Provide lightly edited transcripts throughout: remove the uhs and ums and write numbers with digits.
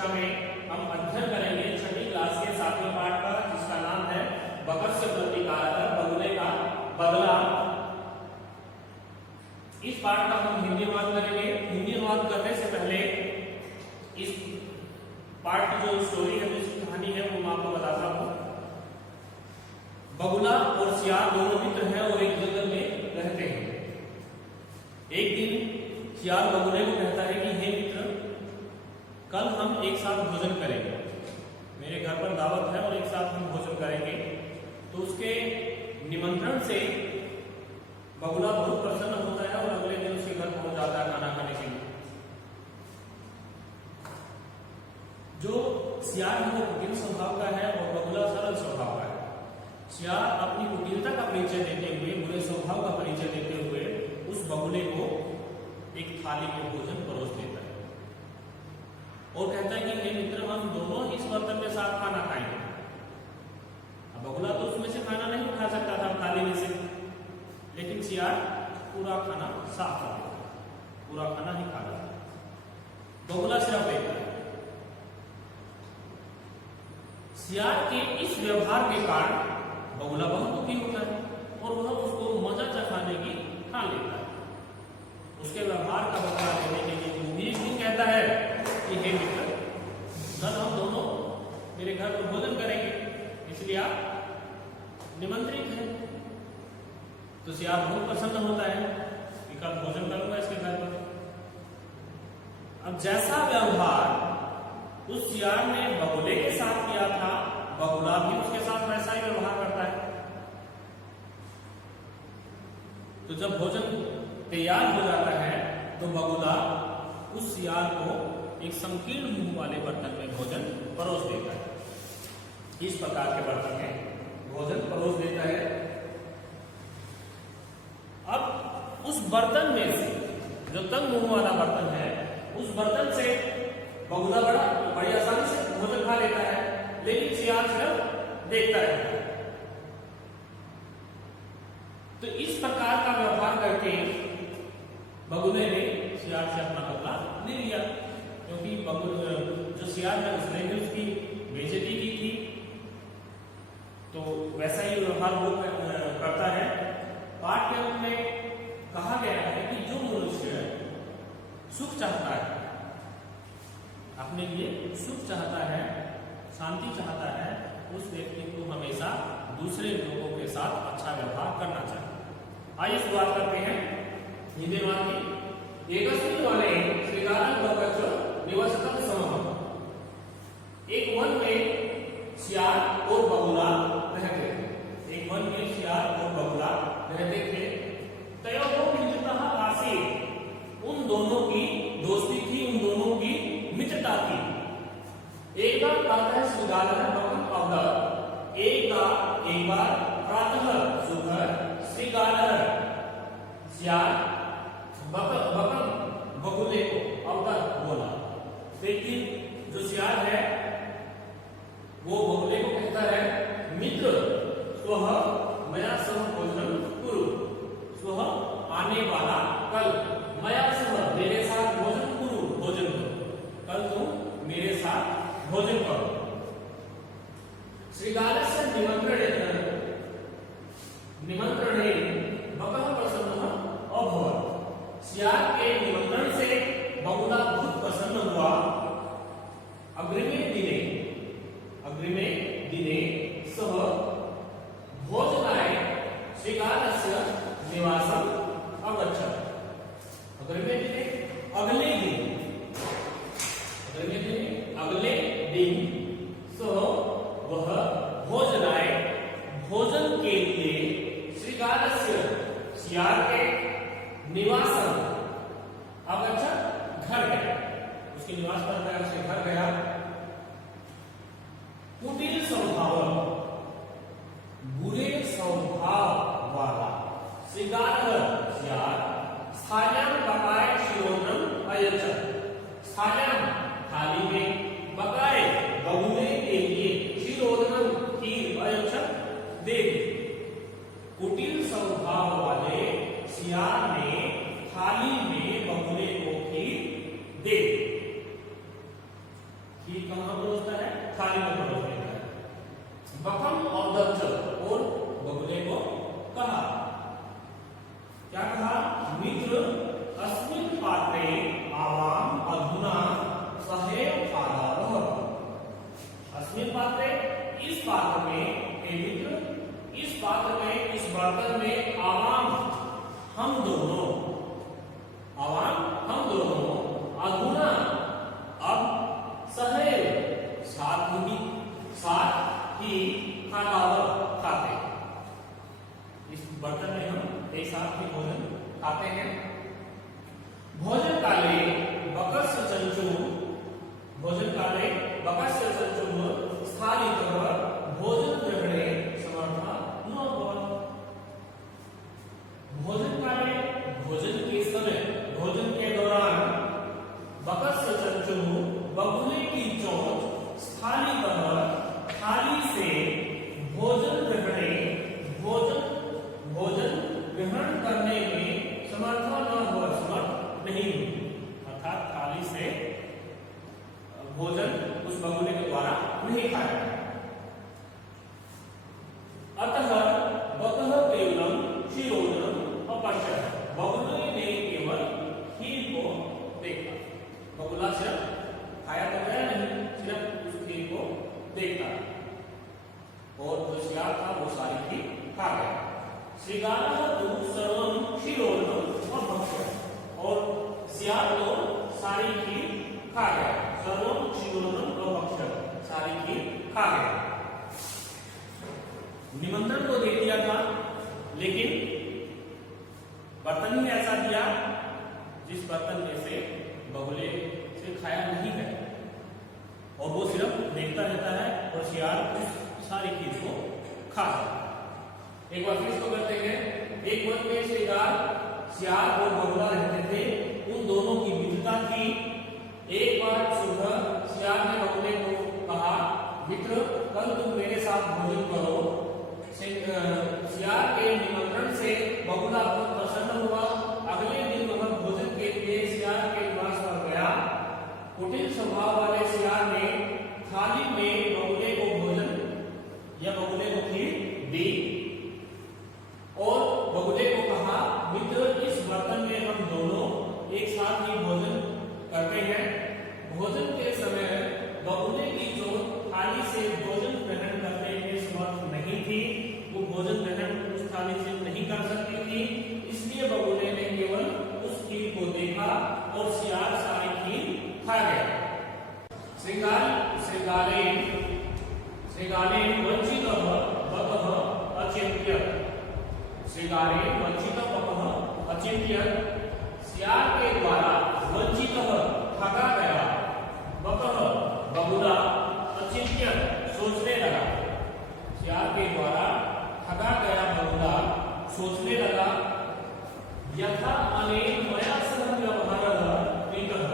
कक्षा में हम अध्ययन करेंगे छठी क्लास के 7वें पाठ का, जिसका नाम है बकस्य प्रतिकारक, बगुले का बदला। इस पाठ का हम हिंदी अनुवाद करेंगे। हिंदी अनुवाद करने से पहले इस पाठ की जो स्टोरी है, जिसकी कहानी है, वो मैं आपको बताता हूँ। बगुला और सियार दोनों मित्र हैं और एक जंगल में रहते हैं। एक दिन सियार बगुले को कहता है कि हे मित्र, कल हम एक साथ भोजन करेंगे, मेरे घर पर दावत है और एक साथ हम भोजन करेंगे। तो उसके निमंत्रण से बगुला बहुत प्रसन्न होता है और अगले दिन उसके घर पहुंच जाता है खाना खाने के लिए। जो सियार है वो कुटिल स्वभाव का है और बगुला सरल स्वभाव का है। सियार अपनी कुटिलता का परिचय देते हुए, बुरे स्वभाव का परिचय देते हुए उस बगुले को एक थाली में भोजन परोस देता है और कहता है कि हे मित्र, हम दोनों इस बर्तन में साथ खाना खाएंगे। अब बगुला तो उसमें से खाना नहीं खा सकता था थाली में से, लेकिन सियार पूरा खाना साफ कर देता है, पूरा खाना ही खा लेता है। बगुला सिर्फ लेता है। सियार के इस व्यवहार के कारण बगुला बहुत दुखी होता है और वह उसको मजा चखाने की ठान लेता है। उसके व्यवहार का बदला लेने के लिए वो भी एक दिन कहता है कि हे मित्र, कल हम दोनों मेरे घर पर भोजन करेंगे, इसलिए आप निमंत्रित हैं। तो सियार बहुत प्रसन्न होता है कि कल भोजन करूंगा इसके घर पर। अब जैसा व्यवहार उस सियार ने बगुले के साथ किया था, बगुला भी उसके साथ वैसा ही व्यवहार करता है। तो जब भोजन तैयार हो जाता है तो बगुला उस सियार को एक संकीर्ण मुंह वाले बर्तन में भोजन परोस देता है। इस प्रकार के बर्तन में भोजन परोस देता है। अब उस बर्तन में से, जो तंग मुंह वाला बर्तन है, उस बर्तन से बगुला बड़ी आसानी से भोजन खा लेता है, लेकिन सियार सिर्फ देखता रहता है। तो इस प्रकार का व्यवहार करके बगुले ने सियार से अपना बदला ले लिया, क्योंकि जो सियार है उसने भी उसकी बेइज्जती की थी, तो वैसा ही व्यवहार वो करता है। पाठ के अंत में कहा गया है कि जो मनुष्य सुख चाहता है, अपने लिए सुख चाहता है, शांति चाहता है, उस व्यक्ति को हमेशा दूसरे लोगों के साथ अच्छा व्यवहार करना चाहिए। आइए शुरुआत करते हैं हिंदी अनुवाद की। एकस्मिन् वने श्रीकारं बकस्य निवसतः स्मः। एक वन में सियार और बगुला रहते थे। एक वन में सियार और बगुला रहते थे। तयोः मित्रतः आसीत्। उन दोनों की दोस्ती थी, उन दोनों की मित्रता थी। एक बार प्रातः श्रीगालः बकं अवदत्। एक बार प्रातः सुबह श्रीगालः सियार बकं बगुले को अवदत् बोला। लेकिन जो सियार है वो बगुले को कहता है, मित्र, स्वः मया सह भोजनं कुरु। स्वः आने वाला कल, मया सह मेरे साथ भोजन कुरु, भोजन करो, कल तुम मेरे साथ भोजन करो। श्रीगालस्य निमंत्रणे बकः प्रसन्नः अभवत्। सियार के निमंत्रण से बगुला बहुत प्रसन्न हुआ। अग्रिमे दिने सः भोजनाय श्रीगालस्य निवासम् अगच्छत्। अग्रिमे दिने अगले दिन सः वह भोजनाय भोजन के लिए श्रीगालस्य सियार के निवासम अगच्छत्, घर गया, उसके निवास पर गया, उसके घर गया। कुटिल स्वभाव, बुरे स्वभाव वाला श्रीगालः सियार स्थाल्यां बकाय शिरोन्नम् अयच्छत्। स्थाल्यां थाली में, बकाय बगुले के लिए, शिरोन्नम् खीर, अयच्छत् दे दी। कुटिल स्वभाव वाले सियार ने थाली में बगुले को खीर दे दी। खीर कहाँ परोसता है? थाली में परोस देता है। बकम और दच्चल और बगुले को कहा, क्या कहा? मित्र अस्मिन् पात्रे आवाम अधुना सहेव खादावः। अस्मिन् पात्रे, इस पात्र में, हे मित्र, इस पात्र में, इस बर्तन में, आवाम, हम दोनों, आवाम हम दोनों, अधुना अब, सहेव साथ ही खादावः खाते। इस बर्तन में हम एक साथ ही भोजन खाते हैं। भोजन काले बकस्य चंचू, भोजन काले बकस्य चंचू स्थालितः भोजन ग्रहणे समर्था न भवत्। भोजन काले, भोजन के समय, भोजन के दौरान, बकस्य चंचू, बगुले की चोंच, स्थालितः थाली से भोजन ग्रहणे, भोजन ग्रहण करने में समर्थ न हो, समर्थ नहीं, अर्थात थाली से भोजन उस बगुले के द्वारा नहीं खाया। अतः बकः केवलम क्षीरोदनम अपश्यत्, बगुले ने केवल खीर को देखा। बगुला सिर्फ खाया तो गया नहीं, सिर्फ उस खीर को देखा और जो शिकार था वो सारी खीर खा गया। श्रृगालः तु सर्वं क्षीरोदनम अपश्यत्, और शियाल तो सारी खीर खा गया। सर्वं क्षीरोदनम अपश्यत्, सारी खीर खा गया। निमंत्रण तो दे दिया था, लेकिन बर्तन ही ऐसा दिया जिस बर्तन में से बगुले से खाया नहीं गया, और वो सिर्फ देखता रहता है और शियाल उस सारी खीर को खा जाता। एक बार फिर इसको करते हैं। एक वन में शियाल और बगुला रहते थे, उन दोनों की मित्रता थी। एक बार सुबह शियाल ने बगुले को कहा, मित्र, कल तुम मेरे साथ भोजन करो। शियाल के निमंत्रण से बगुला बहुत प्रसन्न हुआ। अगले दिन वह भोजन के लिए शियाल के निवास पर गया। कुटिल स्वभाव वाले शियाल ने थाली में बगुले को भोजन या बगुले को खीर दी और बगुले को कहा, मित्र, इस बर्तन में हम दोनों एक साथ ही भोजन करते हैं। भोजन के समय बगुले की जो थाली से भोजन ग्रहण करने में समर्थ नहीं थी, वो भोजन ग्रहण उस थाली से नहीं कर सकती थी, इसलिए बगुले ने केवल उस खीर को देखा और शियाल सारी खीर खा गया। श्रृगालेन वंचितः बकः अचिन्त्यत्, श्रृगालेन वंचितः बकः अचिन्त्यत्, शियाल के द्वारा वंचितः ठगा गया, बकः बगुला अचिन्त्यत् सोचने लगा। शियाल के द्वारा ठगा गया बगुला सोचने लगा। यथा अनेन मया सह व्यवहारः कृतः,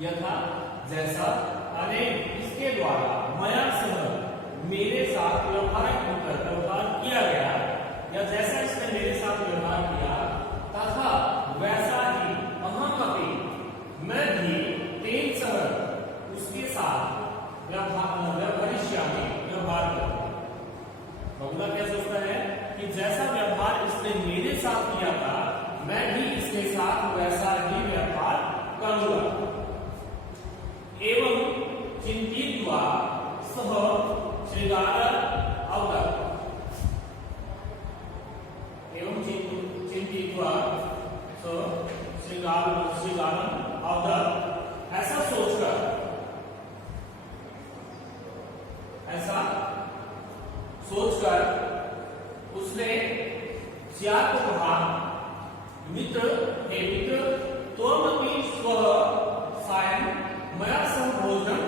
यथा जैसा, अनेन इसके द्वारा, मया सह मेरे साथ व्यवहार किया गया, या जैसा इसने मेरे साथ व्यवहार किया, तथा वैसा ही अहमपि, मैं भी, तेन सह उसके साथ व्यवहारिष्यामि, व्यवहार करूं। बगुला क्या सोचता है कि जैसा व्यवहार इसने मेरे साथ किया था, मैं भी इसके साथ वैसा ही व्यवहार करूंगा। एवं चिंतित्वा सह श्रृगालः अवदत्, एवं चिंतित्वा सह श्रृगालः अवदत्, ऐसा सोचकर, उसने शियाल को कहा, मित्र, हे मित्र, त्वमपि स्वः सायं मया सह भोजनं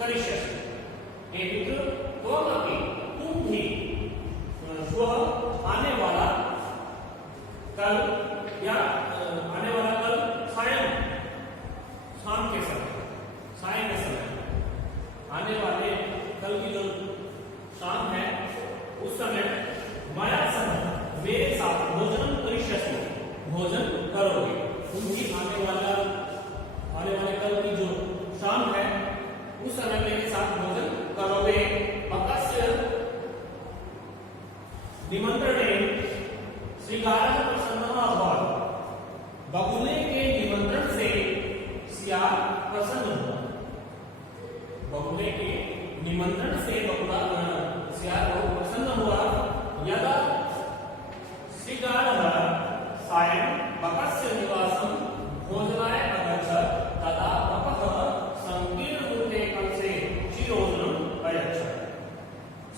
करिष्यसि। हे मित्र, त्वमपि, तुम भी, स्वः आने वाला कल, या आने वाला कल सायं, शाम के समय, सायं के समय, आने वाले कल की जो शाम है उस समय मया सह, मेरे साथ भोजन करिष्यसि, भोजन करोगे। उनकी आने वाले कल की जो शाम है प्रसन्न हुआ। बगुले के निमंत्रण से बगुला सियार बहुत प्रसन्न हुआ। यदा श्रीगालः सायं बकस्य निवासं भोजनाय अगच्छत् तदा बकः संकीर्णरूपे कंसे क्षीरोदनम् अयच्छत्।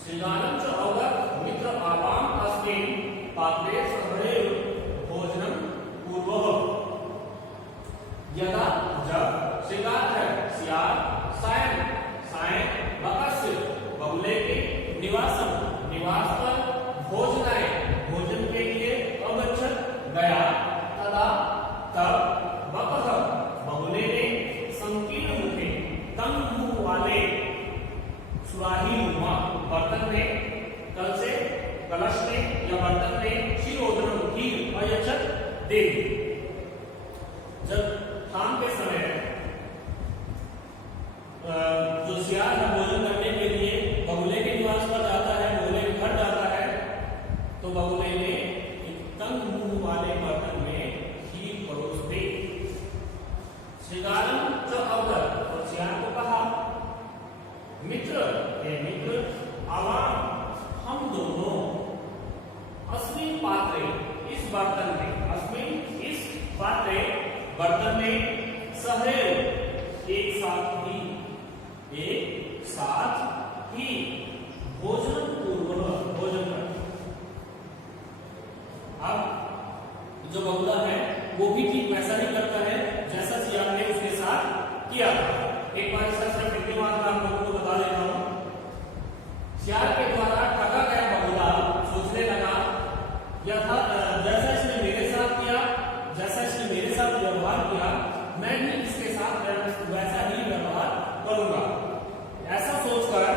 श्रीगालं च अवगत् मित्र आवाम् अस्मिन् पात्रे सहैव भोजनं पूर्वः। यदा जब श्रीगाल है सियार सायं बकस्य बगुले के निवास पर भोजन के लिए अगच्छत् गया। तदा तब बकः बगुले ने संकीर्ण मुखे तंग मुंह वाले सुराही नुमा बर्तन में कलश में या बर्तन में क्षीरोदनम खीर अयच्छत् दे दी। जब शाम के समय जो सियार भोजन करने के लिए बगुले के निवास पर जाता है, बगुले के घर जाता है, तो बगुले ने एक तंग मुंह वाले बर्तन में खीर परोस दी। श्रीगालम च अवगत, और सियार को कहा, मित्र आवाम हम दोनों अस्मिन् पात्रे इस बर्तन में सहैव एक साथ ही भोजन करते। अब जो बगुला है वो भी ठीक वैसा ही करता है जैसा सियार ने उसके साथ किया था। एक बार इसका सिर्फ विद्यमान का हम लोगों को बता देता हूं। सियार के द्वारा ठगा गया बगुला सोचने लगा, जैसा इसने मेरे साथ व्यवहार किया, मैं भी इसके साथ वैसा ही व्यवहार करूंगा। ऐसा सोचकर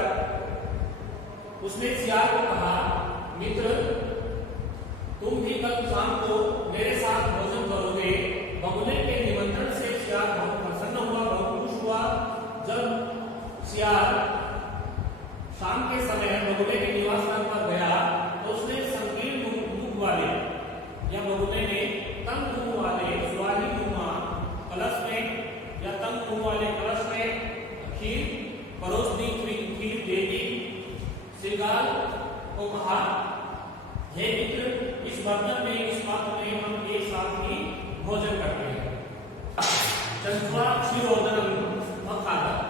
उसने सियार को कहा, मित्र तुम भी कल शाम को मेरे साथ भोजन करोगे। बगुले के निमंत्रण से सियार बहुत प्रसन्न हुआ, बहुत खुश हुआ। जब सियार शाम के समय बगुले के निवास स्थान पर गया तो उसने संकीर्ण मुख वाले या बगुले ने तंग मुंह वाले सुराही नुमा कलश में या तंग मुंह वाले कलश में खीर परोस दी, खीर दे दी। श्रीगाल को कहा, हे मित्र इस बर्तन में, इस पात्र में हम एक साथ ही भोजन करते हैं। चंद्वा क्षीरोदनम अखादत्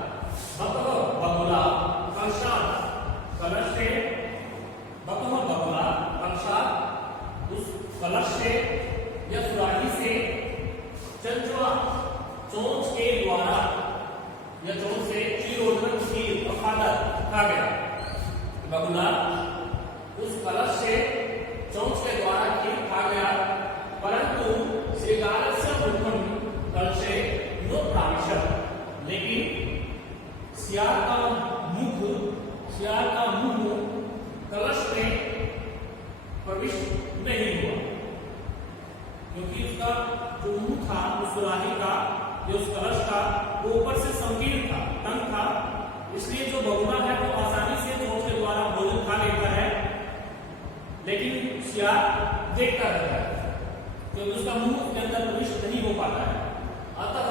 बकः बगुला कलशात् उस कलश से या सुराही से चंचुआ चोंच के द्वारा या चोंच से क्षीरोदनम खीर अखादत् खा गया। बगुला उस कलश से चोंच के द्वारा खीर खा गया, परंतु श्रीगालस्य मुखं कलशे न प्राविशत्, लेकिन सियार का मुंह कलश में प्रविष्ट नहीं हुआ, क्योंकि उसका जो मुंह था उस सुराही का या उस कलश का वो ऊपर से संकीर्ण था, तंग था। इसलिए जो बगुला है वो आसानी से चोंच के द्वारा भोजन खा लेता है, लेकिन सियार देखता रहता है क्योंकि उसका मुंह के अंदर प्रविष्ट नहीं हो पाता है। अतः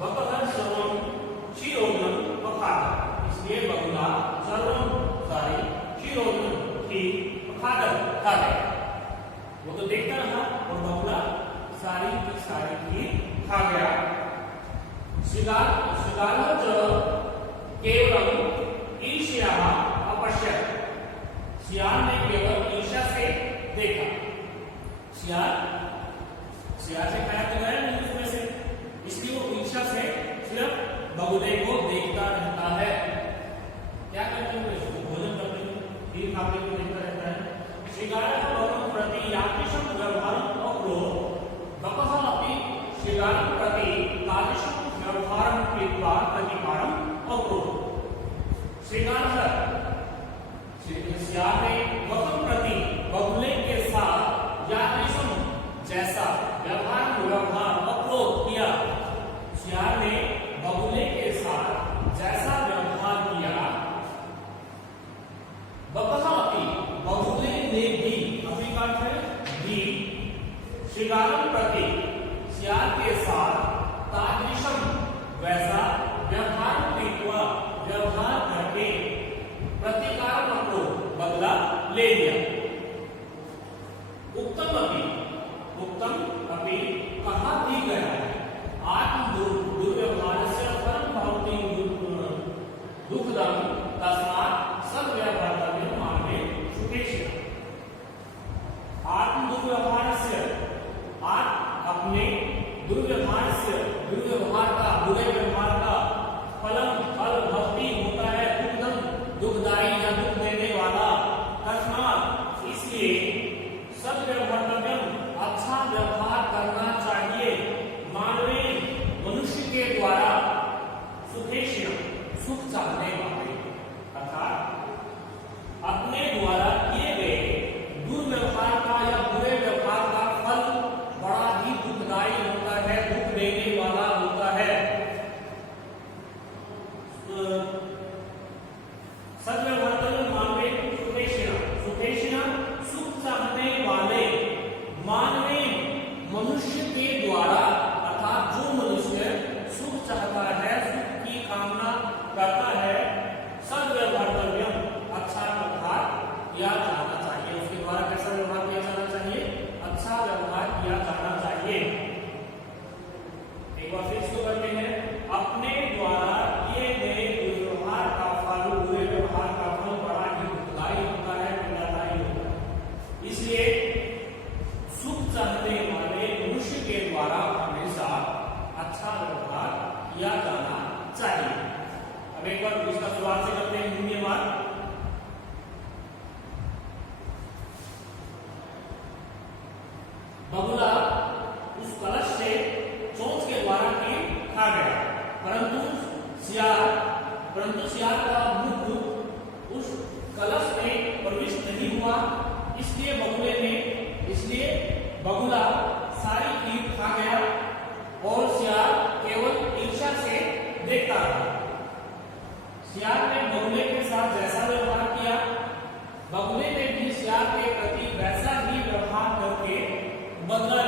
बकः सर्वं क्षीरोदनम अखादत्, इसलिए बगुला सर्वं सारी क्षीरोदनम खीर अखादत् खा गया। वो तो देखता रहा और बगुला सारी की सारी खीर खा गया। श्रीगालः च केवलम् ईर्ष्याः अपश्यत्, सियार ने केवल ईर्ष्या से देखा। सियार से खाया तो गया नहीं उसमें से, इसलिए वो ईर्ष्या से सिर्फ बगुले को देखता रहता है। क्या करते हुए भोजन करते हुए, खीर खाते हुए देखता रहता है। श्रीगालः बकं प्रति यादृशं व्यवहारम् अकुर्वत्, बकः अपि श्रीगालं प्रति तादृशं व्यवहारं कृत्वा प्रतिकारम् अकुर्वत्। सियार ने बकं प्रति बगुले के साथ यादृशं जैसा व्यवहार अकुर्वत् किया। सियार ने बगुले के साथ जैसा व्यवहार किया, बकः अपि बगुले ने भी, अपनी का अर्थ है भी, श्रीगालं प्रति सियार के साथ तादृशं एक बार उसका शुरुआत से करते हैं हिंदी बार। बगुला उस कलश से चोंच के द्वारा कीट खा गया, परंतु सियार का मुख उस कलश में प्रविष्ट नहीं हुआ, इसलिए बगुला सारी कीट खा गया और सियार केवल ईर्ष्या से देखता रहा। सियार ने बगुले के साथ जैसा व्यवहार किया, बगुले ने भी सियार के प्रति वैसा ही व्यवहार करके बदला